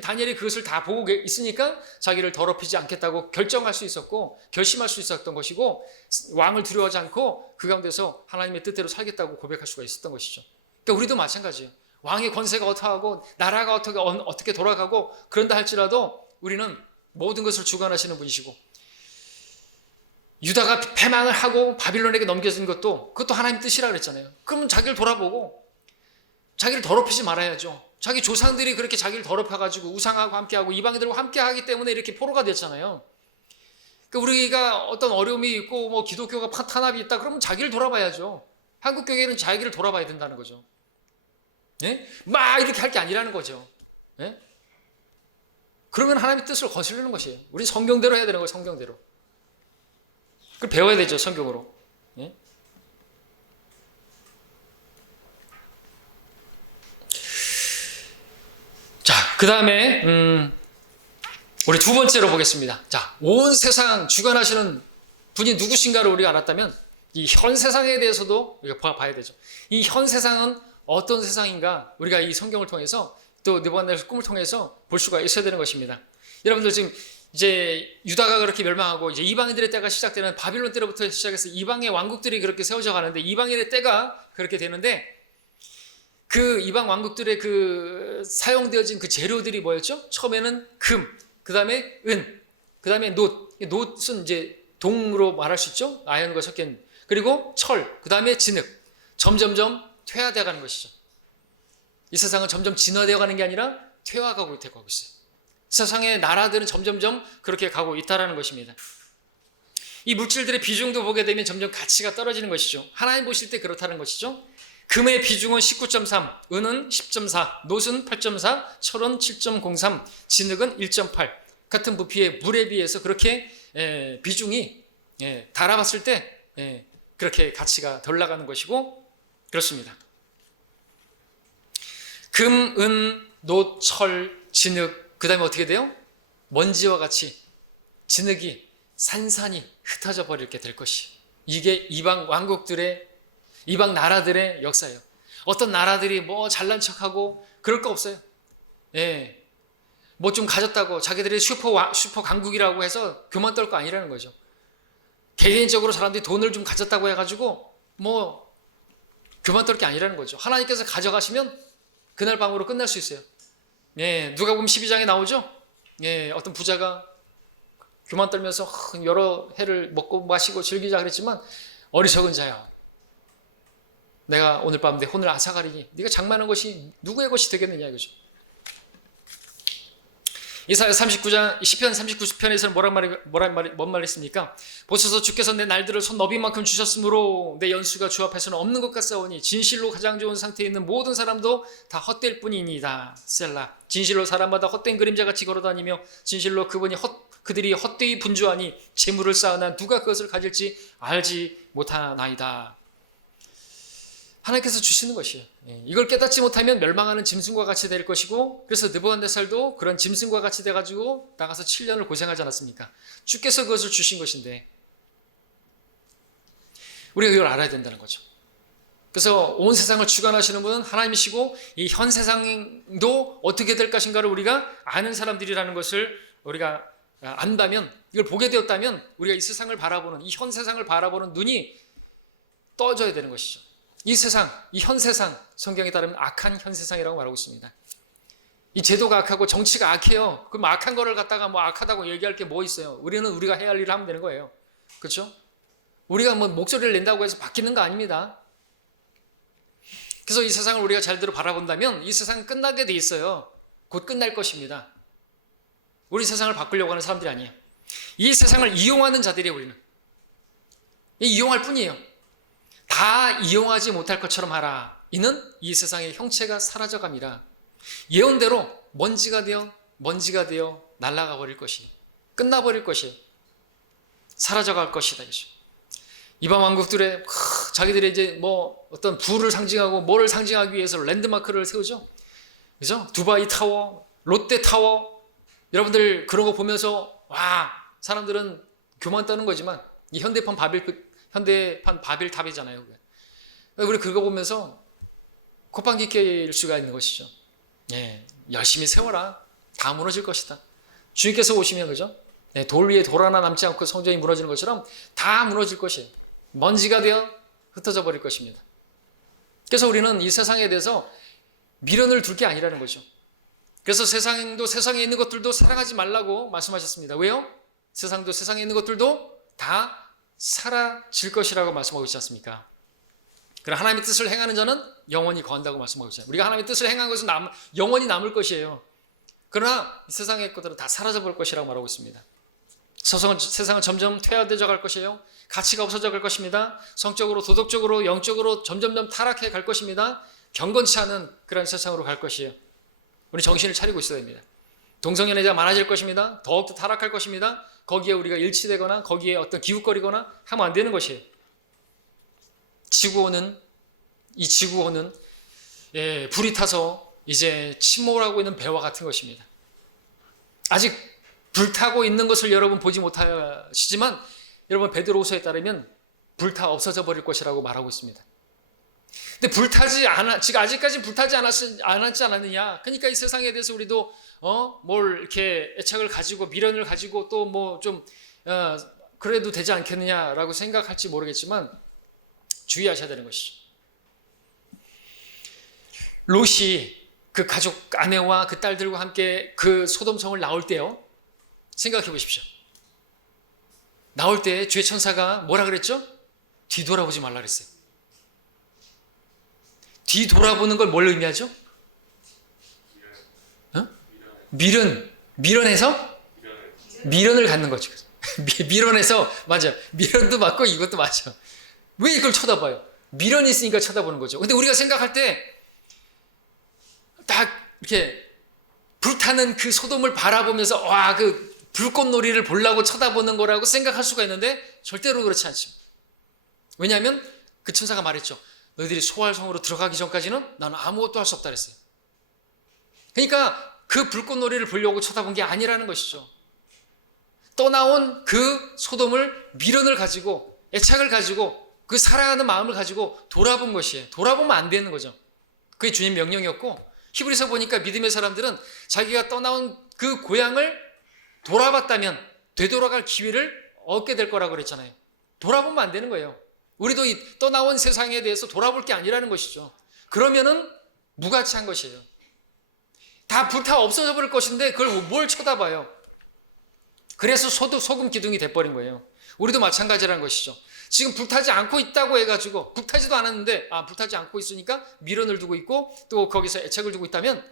다니엘이 그것을 다 보고 있으니까 자기를 더럽히지 않겠다고 결정할 수 있었고 결심할 수 있었던 것이고 왕을 두려워하지 않고 그 가운데서 하나님의 뜻대로 살겠다고 고백할 수가 있었던 것이죠. 그러니까 우리도 마찬가지예요. 왕의 권세가 어떠하고 나라가 어떻게 돌아가고 그런다 할지라도 우리는 모든 것을 주관하시는 분이시고 유다가 패망을 하고 바빌론에게 넘겨진 그것도 하나님 뜻이라 그랬잖아요. 그러면 자기를 돌아보고 자기를 더럽히지 말아야죠. 자기 조상들이 그렇게 자기를 더럽혀가지고 우상하고 함께하고 이방인들과 함께하기 때문에 이렇게 포로가 됐잖아요. 그러니까 우리가 어떤 어려움이 있고 기독교가 탄압이 있다 그러면 자기를 돌아봐야죠. 한국 교회는 자기를 돌아봐야 된다는 거죠. 막 이렇게 할 게 아니라는 거죠. 그러면 하나님의 뜻을 거스르는 것이에요. 우리 성경대로 해야 되는 거예요. 성경대로. 그걸 배워야 되죠. 성경으로. 자, 그 다음에 우리 두 번째로 보겠습니다. 자, 온 세상 주관하시는 분이 누구신가를 우리가 알았다면 이 현 세상에 대해서도 우리가 봐야 되죠. 이 현 세상은 어떤 세상인가 우리가 이 성경을 통해서 또 느부갓네살 꿈을 통해서 볼 수가 있어야 되는 것입니다. 여러분들 지금 이제 유다가 그렇게 멸망하고 이제 이방인들의 때가 시작되는 바빌론 때로부터 시작해서 이방의 왕국들이 그렇게 세워져 가는데 이방인의 때가 그렇게 되는데 그 이방 왕국들의 그 사용되어진 그 재료들이 뭐였죠? 처음에는 금, 그 다음에 은, 그 다음에 놋. 놋은 이제 동으로 말할 수 있죠? 아연과 섞인. 그리고 철, 그 다음에 진흙. 점점점 퇴화되어 가는 것이죠. 이 세상은 점점 진화되어 가는 게 아니라 퇴화가고 되고 있어요. 세상의 나라들은 점점점 그렇게 가고 있다는 것입니다. 이 물질들의 비중도 보게 되면 점점 가치가 떨어지는 것이죠. 하나님 보실 때 그렇다는 것이죠. 금의 비중은 19.3, 은은 10.4, 놋은 8.4, 철은 7.03, 진흙은 1.8. 같은 부피의 물에 비해서 그렇게 비중이 달아봤을 때 그렇게 가치가 덜 나가는 것이고 그렇습니다. 금, 은, 놋, 철, 진흙, 그 다음에 어떻게 돼요? 먼지와 같이 진흙이 산산이 흩어져 버리게 될 것이. 이게 이방 왕국들의 이방 나라들의 역사예요. 어떤 나라들이 뭐 잘난 척하고 그럴 거 없어요. 예. 뭐 좀 가졌다고 자기들이 슈퍼 강국이라고 해서 교만 떨 거 아니라는 거죠. 개인적으로 사람들이 돈을 좀 가졌다고 해가지고 뭐 교만 떨 게 아니라는 거죠. 하나님께서 가져가시면 그날 밤으로 끝날 수 있어요. 예. 누가복음 12장에 나오죠. 예. 어떤 부자가 교만 떨면서 여러 해를 먹고 마시고 즐기자 그랬지만 어리석은 자야. 내가 오늘 밤 내 혼을 앗아가리니 네가 장만한 것이 누구의 것이 되겠느냐 이거죠. 이사야 39장 시편 39편에서는 뭔 말이 있습니까? 보소서 주께서 내 날들을 손 너비만큼 주셨으므로 내 연수가 주 앞에서는 없는 것 같사오니 진실로 가장 좋은 상태에 있는 모든 사람도 다 헛될 뿐이니이다. 셀라. 진실로 사람마다 헛된 그림자같이 걸어다니며 진실로 그들이 헛되이 분주하니 재물을 쌓으나 누가 그것을 가질지 알지 못하나이다. 하나님께서 주시는 것이에요. 이걸 깨닫지 못하면 멸망하는 짐승과 같이 될 것이고 그래서 느부갓네살도 그런 짐승과 같이 돼가지고 나가서 7년을 고생하지 않았습니까? 주께서 그것을 주신 것인데 우리가 이걸 알아야 된다는 거죠. 그래서 온 세상을 주관하시는 분은 하나님이시고 이 현 세상도 어떻게 될 것인가를 우리가 아는 사람들이라는 것을 우리가 안다면 이걸 보게 되었다면 우리가 이 세상을 바라보는 이 현 세상을 바라보는 눈이 떠져야 되는 것이죠. 이 세상, 이 현 세상, 성경에 따르면 악한 현 세상이라고 말하고 있습니다. 이 제도가 악하고 정치가 악해요. 그럼 악한 거를 갖다가 뭐 악하다고 얘기할 게 뭐 있어요? 우리가 해야 할 일을 하면 되는 거예요. 그렇죠? 우리가 뭐 목소리를 낸다고 해서 바뀌는 거 아닙니다. 그래서 이 세상을 우리가 잘대로 바라본다면 이 세상은 끝나게 돼 있어요. 곧 끝날 것입니다. 우리 세상을 바꾸려고 하는 사람들이 아니에요. 이 세상을 이용하는 자들이에요, 우리는. 이용할 뿐이에요. 다 이용하지 못할 것처럼 하라. 이는 이 세상의 형체가 사라져갑니다. 예언대로 먼지가 되어 날아가 버릴 것이 끝나버릴 것이 사라져갈 것이다. 이방 왕국들의 자기들의 이제 뭐 어떤 부를 상징하고 뭐를 상징하기 위해서 랜드마크를 세우죠. 그죠? 두바이 타워, 롯데 타워. 여러분들 그런 거 보면서 와 사람들은 교만 떠는 거지만 이 현대판 바빌탑이잖아요. 우리 그거 보면서 콧방귀 낄 수가 있는 것이죠. 예, 열심히 세워라. 다 무너질 것이다. 주님께서 오시면 그죠? 예, 돌 위에 돌 하나 남지 않고 성전이 무너지는 것처럼 다 무너질 것이에요. 먼지가 되어 흩어져 버릴 것입니다. 그래서 우리는 이 세상에 대해서 미련을 둘 게 아니라는 거죠. 그래서 세상에 있는 것들도 사랑하지 말라고 말씀하셨습니다. 왜요? 세상에 있는 것들도 다 사라질 것이라고 말씀하고 있지 않습니까? 그러나 하나님의 뜻을 행하는 자는 영원히 거한다고 말씀하고 있잖아요. 우리가 하나님의 뜻을 행한 것은 영원히 남을 것이에요. 그러나 이 세상의 것들은 다 사라져 볼 것이라고 말하고 있습니다. 세상은 점점 퇴화되어 갈 것이에요. 가치가 없어져 갈 것입니다. 성적으로, 도덕적으로, 영적으로 점점점 타락해 갈 것입니다. 경건치 않은 그런 세상으로 갈 것이에요. 우리 정신을 차리고 있어야 됩니다. 동성연애자가 많아질 것입니다. 더욱더 타락할 것입니다. 거기에 우리가 일치되거나 거기에 어떤 기웃거리거나 하면 안 되는 것이에요. 이 지구호는 불이 타서 이제 침몰하고 있는 배와 같은 것입니다. 아직 불타고 있는 것을 여러분 보지 못하시지만 여러분 베드로후서에 따르면 불타 없어져 버릴 것이라고 말하고 있습니다. 근데 지금 아직까지 불타지 않았지 않았느냐? 그러니까 이 세상에 대해서 우리도 뭘 이렇게 애착을 가지고 미련을 가지고 또 뭐 좀 그래도 되지 않겠느냐라고 생각할지 모르겠지만 주의하셔야 되는 것이죠. 롯이 그 가족 아내와 그 딸들과 함께 그 소돔성을 나올 때요. 생각해 보십시오. 나올 때 주의 천사가 뭐라 그랬죠? 뒤돌아보지 말라 그랬어요. 뒤돌아보는 걸 뭘 의미하죠? 미련해서? 미련을 갖는 거죠. 미련해서, 맞아. 미련도 맞고 이것도 맞아. 왜 이걸 쳐다봐요? 미련이 있으니까 쳐다보는 거죠. 근데 우리가 생각할 때 딱 이렇게 불타는 그 소돔을 바라보면서 와, 그 불꽃놀이를 보려고 쳐다보는 거라고 생각할 수가 있는데 절대로 그렇지 않습니다. 왜냐하면 그 천사가 말했죠. 너희들이 소알성으로 들어가기 전까지는 나는 아무것도 할 수 없다 그랬어요. 그러니까 그 불꽃놀이를 보려고 쳐다본 게 아니라는 것이죠. 떠나온 그 소돔을 미련을 가지고 애착을 가지고 그 사랑하는 마음을 가지고 돌아본 것이에요. 돌아보면 안 되는 거죠. 그게 주님 명령이었고 히브리서 보니까 믿음의 사람들은 자기가 떠나온 그 고향을 돌아봤다면 되돌아갈 기회를 얻게 될 거라고 그랬잖아요. 돌아보면 안 되는 거예요. 우리도 이 떠나온 세상에 대해서 돌아볼 게 아니라는 것이죠. 그러면은 무가치한 것이에요. 다 불타 없어져 버릴 것인데 그걸 뭘 쳐다봐요. 그래서 소금 기둥이 돼버린 거예요. 우리도 마찬가지라는 것이죠. 지금 불타지 않고 있다고 해가지고 불타지도 않았는데 불타지 않고 있으니까 미련을 두고 있고 또 거기서 애착을 두고 있다면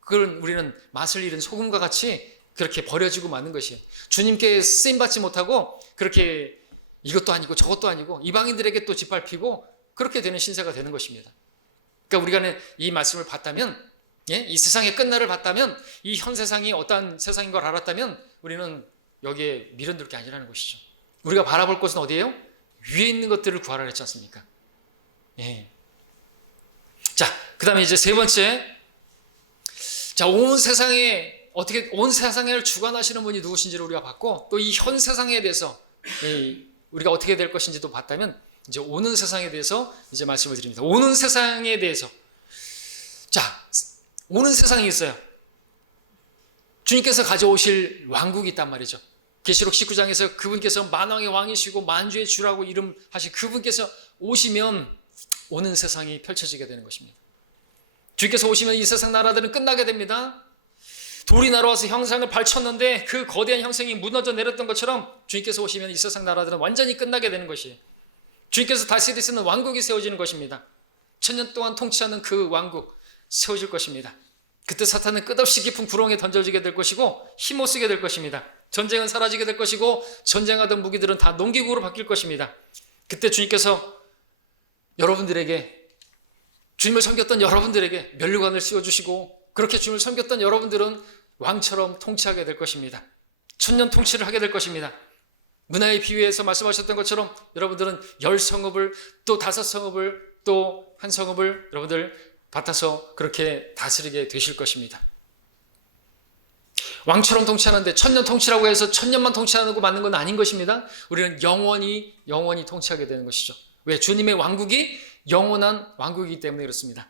그건 우리는 맛을 잃은 소금과 같이 그렇게 버려지고 마는 것이에요. 주님께 쓰임받지 못하고 그렇게 이것도 아니고 저것도 아니고 이방인들에게 또 짓밟히고 그렇게 되는 신세가 되는 것입니다. 그러니까 우리가 이 말씀을 봤다면 이 세상의 끝날을 봤다면 이 현 세상이 어떠한 세상인 걸 알았다면 우리는 여기에 미련들 게 아니라는 것이죠. 우리가 바라볼 것은 어디예요? 위에 있는 것들을 구하라 했지 않습니까? 예. 자, 그 다음에 이제 세 번째. 자, 온 세상을 주관하시는 분이 누구신지를 우리가 봤고, 또 이 현 세상에 대해서 우리가 어떻게 될 것인지도 봤다면, 이제 오는 세상에 대해서 이제 말씀을 드립니다. 오는 세상에 대해서. 자, 오는 세상이 있어요. 주님께서 가져오실 왕국이 있단 말이죠. 계시록 19장에서 그분께서 만왕의 왕이시고 만주의 주라고 이름하신 그분께서 오시면 오는 세상이 펼쳐지게 되는 것입니다. 주께서 오시면 이 세상 나라들은 끝나게 됩니다. 돌이 날아와서 형상을 발쳤는데 그 거대한 형상이 무너져 내렸던 것처럼 주님께서 오시면 이 세상 나라들은 완전히 끝나게 되는 것이에요. 주님께서 다시 쓰는 왕국이 세워지는 것입니다. 1000년 동안 통치하는 그 왕국 세워질 것입니다. 그때 사탄은 끝없이 깊은 구렁에 던져지게 될 것이고 힘못 쓰게 될 것입니다. 전쟁은 사라지게 될 것이고 전쟁하던 무기들은 다 농기구로 바뀔 것입니다. 그때 주님께서 여러분들에게 주님을 섬겼던 여러분들에게 면류관을 씌워주시고 그렇게 주님을 섬겼던 여러분들은 왕처럼 통치하게 될 것입니다. 1000년 통치를 하게 될 것입니다. 문화의 비유에서 말씀하셨던 것처럼 여러분들은 10성읍을 또 5성읍을 또 1성읍을 여러분들 받아서 그렇게 다스리게 되실 것입니다. 왕처럼 통치하는데 1000년 통치라고 해서 1000년만 통치하는 거 맞는 건 아닌 것입니다. 우리는 영원히 통치하게 되는 것이죠. 왜? 주님의 왕국이 영원한 왕국이기 때문에 그렇습니다.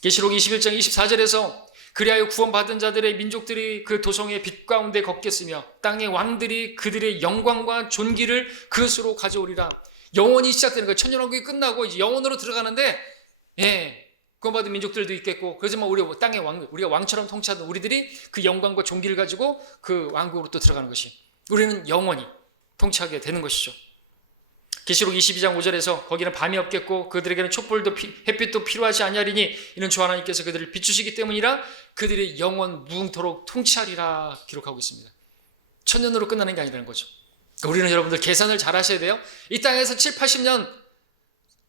계시록 21장 24절에서 그리하여 구원받은 자들의 민족들이 그 도성의 빛 가운데 걷겠으며 땅의 왕들이 그들의 영광과 존귀를 그것으로 가져오리라. 영원히 시작되는 거예요. 천년왕국이 끝나고 이제 영원으로 들어가는데 구원받은 민족들도 있겠고 그렇지만 우리 땅의 왕, 우리가 왕처럼 통치하던 우리들이 그 영광과 존귀를 가지고 그 왕국으로 또 들어가는 것이 우리는 영원히 통치하게 되는 것이죠. 계시록 22장 5절에서 거기는 밤이 없겠고 그들에게는 촛불도 햇빛도 필요하지 아니하리니 이는 주 하나님께서 그들을 비추시기 때문이라 그들이 영원 무궁토록 통치하리라 기록하고 있습니다. 1000년으로 끝나는 게 아니라는 거죠. 우리는 여러분들 계산을 잘 하셔야 돼요. 이 땅에서 7, 80년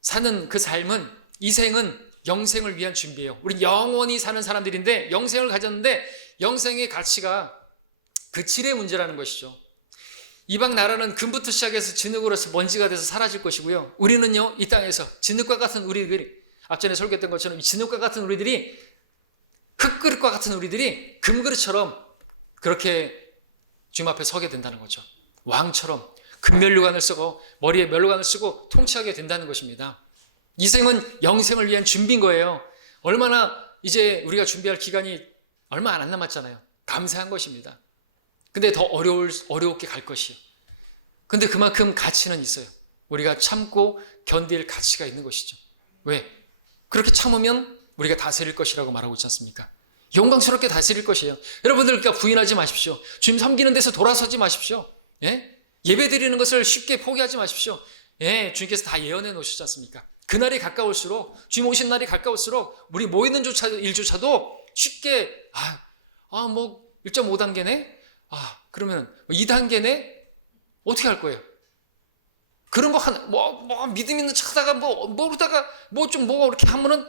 사는 그 삶은 이 생은 영생을 위한 준비예요. 우린 영원히 사는 사람들인데 영생을 가졌는데 영생의 가치가 그 질의 문제라는 것이죠. 이방 나라는 금부터 시작해서 진흙으로서 먼지가 돼서 사라질 것이고요. 우리는요 이 땅에서 진흙과 같은 우리들이 앞전에 설교했던 것처럼 진흙과 같은 우리들이 흙그릇과 같은 우리들이 금그릇처럼 그렇게 주님 앞에 서게 된다는 거죠. 왕처럼 금면류관을 쓰고 머리에 면류관을 쓰고 통치하게 된다는 것입니다. 이 생은 영생을 위한 준비인 거예요. 얼마나 이제 우리가 준비할 기간이 얼마 안 남았잖아요. 감사한 것입니다. 근데 더 어렵게 갈 것이요. 근데 그만큼 가치는 있어요. 우리가 참고 견딜 가치가 있는 것이죠. 왜? 그렇게 참으면 우리가 다스릴 것이라고 말하고 있지 않습니까? 영광스럽게 다스릴 것이에요. 여러분들 그러니까 부인하지 마십시오. 주님 섬기는 데서 돌아서지 마십시오. 예? 예배 드리는 것을 쉽게 포기하지 마십시오. 예, 주님께서 다 예언해 놓으셨지 않습니까? 그날이 가까울수록, 주님 오신 날이 가까울수록 우리 모이는 일조차도 쉽게 1.5단계네? 그러면 2단계네? 어떻게 할 거예요? 그런 거 믿음 있는 척하다가 모르다가 뭐가 이렇게 하면은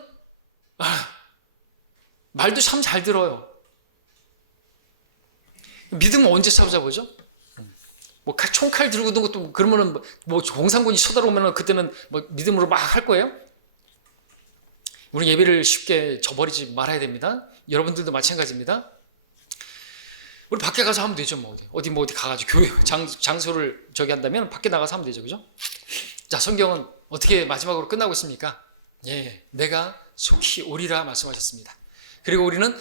말도 참 잘 들어요. 믿음은 언제 찾아보죠? 총칼 들고 있는 것도 그러면은 공산군이 쳐들어오면은 그때는 믿음으로 막 할 거예요? 우리 예배를 쉽게 저버리지 말아야 됩니다. 여러분들도 마찬가지입니다. 우리 밖에 가서 하면 되죠. 어디 가가지고 교회 장소를 한다면 밖에 나가서 하면 되죠. 그죠? 자, 성경은 어떻게 마지막으로 끝나고 있습니까? 예, 내가 속히 오리라 말씀하셨습니다. 그리고 우리는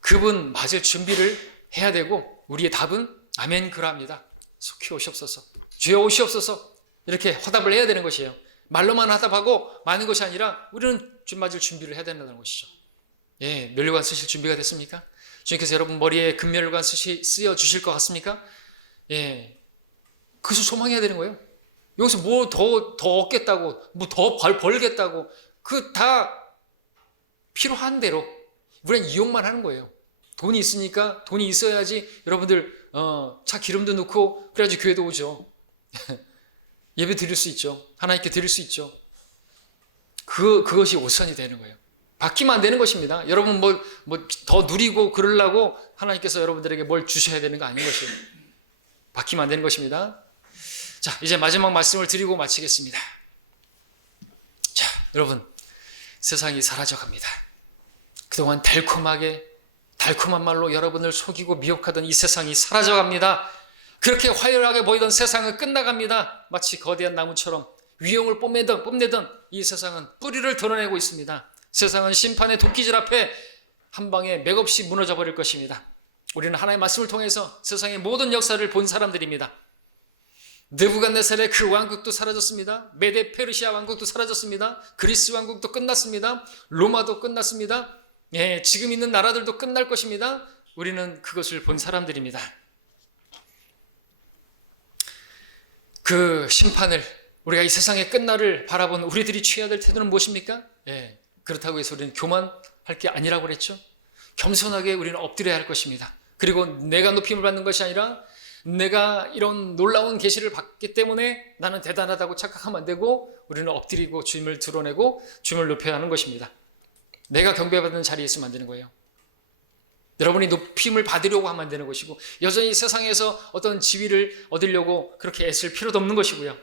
그분 맞을 준비를 해야 되고, 우리의 답은 아멘 그러합니다. 속히 오시옵소서, 주여 오시옵소서, 이렇게 화답을 해야 되는 것이에요. 말로만 화답하고 마는 것이 아니라 우리는 주님 맞을 준비를 해야 된다는 것이죠. 예, 면류관 쓰실 준비가 됐습니까? 주님께서 여러분 머리에 금면류관 쓰여 주실 것 같습니까? 예, 그것을 소망해야 되는 거예요. 여기서 더 얻겠다고, 더 벌겠다고, 그 다 필요한 대로 우리는 이용만 하는 거예요. 돈이 있으니까, 돈이 있어야지 여러분들 차 기름도 넣고 그래야지 교회도 오죠. 예배 드릴 수 있죠. 하나님께 드릴 수 있죠. 그것이 우선이 되는 거예요. 바뀌면 안 되는 것입니다. 여러분 더 누리고 그러려고 하나님께서 여러분들에게 뭘 주셔야 되는 거 아닌 것이에요. 바뀌면 안 되는 것입니다. 자, 이제 마지막 말씀을 드리고 마치겠습니다. 자, 여러분, 세상이 사라져갑니다. 그동안 달콤한 말로 여러분을 속이고 미혹하던 이 세상이 사라져갑니다. 그렇게 화려하게 보이던 세상은 끝나갑니다. 마치 거대한 나무처럼 위용을 뽐내던 이 세상은 뿌리를 드러내고 있습니다. 세상은 심판의 도끼질 앞에 한 방에 맥없이 무너져 버릴 것입니다. 우리는 하나님의 말씀을 통해서 세상의 모든 역사를 본 사람들입니다. 느부갓네살의 그 왕국도 사라졌습니다. 메데 페르시아 왕국도 사라졌습니다. 그리스 왕국도 끝났습니다. 로마도 끝났습니다. 예, 지금 있는 나라들도 끝날 것입니다. 우리는 그것을 본 사람들입니다. 그 심판을, 우리가 이 세상의 끝날을 바라본 우리들이 취해야 될 태도는 무엇입니까? 예, 그렇다고 해서 우리는 교만할 게 아니라고 그랬죠. 겸손하게 우리는 엎드려야 할 것입니다. 그리고 내가 높임을 받는 것이 아니라 내가 이런 놀라운 계시를 받기 때문에 나는 대단하다고 착각하면 안 되고, 우리는 엎드리고 주님을 드러내고 주님을 높여야 하는 것입니다. 내가 경배받는 자리에 있으면 안 되는 거예요. 여러분이 높임을 받으려고 하면 안 되는 것이고, 여전히 세상에서 어떤 지위를 얻으려고 그렇게 애쓸 필요도 없는 것이고요.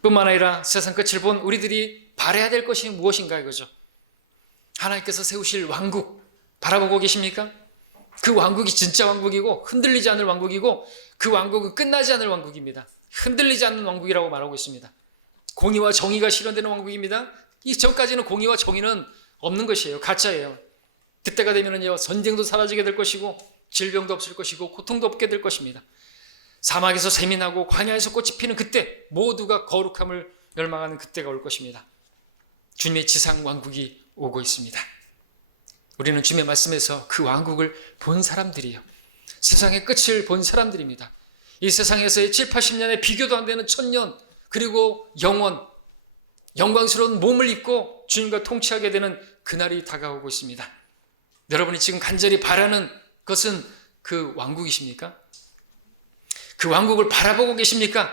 뿐만 아니라 세상 끝을 본 우리들이 바라야 될 것이 무엇인가 이거죠. 하나님께서 세우실 왕국 바라보고 계십니까? 그 왕국이 진짜 왕국이고 흔들리지 않을 왕국이고, 그 왕국은 끝나지 않을 왕국입니다. 흔들리지 않는 왕국이라고 말하고 있습니다. 공의와 정의가 실현되는 왕국입니다. 이 전까지는 공의와 정의는 없는 것이에요. 가짜예요. 그때가 되면은요, 전쟁도 사라지게 될 것이고, 질병도 없을 것이고, 고통도 없게 될 것입니다. 사막에서 샘이 나고 광야에서 꽃이 피는 그때, 모두가 거룩함을 열망하는 그때가 올 것입니다. 주님의 지상 왕국이 오고 있습니다. 우리는 주님의 말씀에서 그 왕국을 본 사람들이에요. 세상의 끝을 본 사람들입니다. 이 세상에서의 7, 80년의 비교도 안 되는 1000년, 그리고 영광스러운 몸을 입고 주님과 통치하게 되는 그날이 다가오고 있습니다. 여러분이 지금 간절히 바라는 것은 그 왕국이십니까? 그 왕국을 바라보고 계십니까?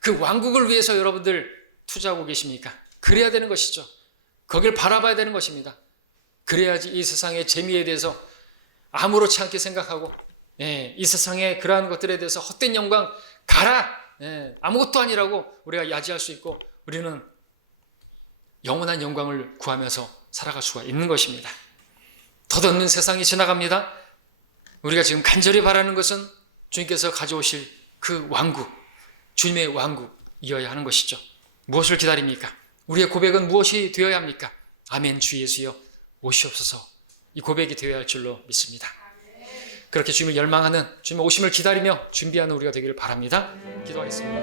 그 왕국을 위해서 여러분들 투자하고 계십니까? 그래야 되는 것이죠. 거길 바라봐야 되는 것입니다. 그래야지 이 세상의 재미에 대해서 아무렇지 않게 생각하고, 이 세상의 그러한 것들에 대해서 헛된 영광 가라, 아무것도 아니라고 우리가 야지할 수 있고, 우리는 영원한 영광을 구하면서 살아갈 수가 있는 것입니다. 덧없는 세상이 지나갑니다. 우리가 지금 간절히 바라는 것은 주님께서 가져오실 그 왕국, 주님의 왕국이어야 하는 것이죠. 무엇을 기다립니까? 우리의 고백은 무엇이 되어야 합니까? 아멘, 주 예수여 오시옵소서. 이 고백이 되어야 할 줄로 믿습니다. 그렇게 주님을 열망하는, 주님의 오심을 기다리며 준비하는 우리가 되기를 바랍니다. 기도하겠습니다.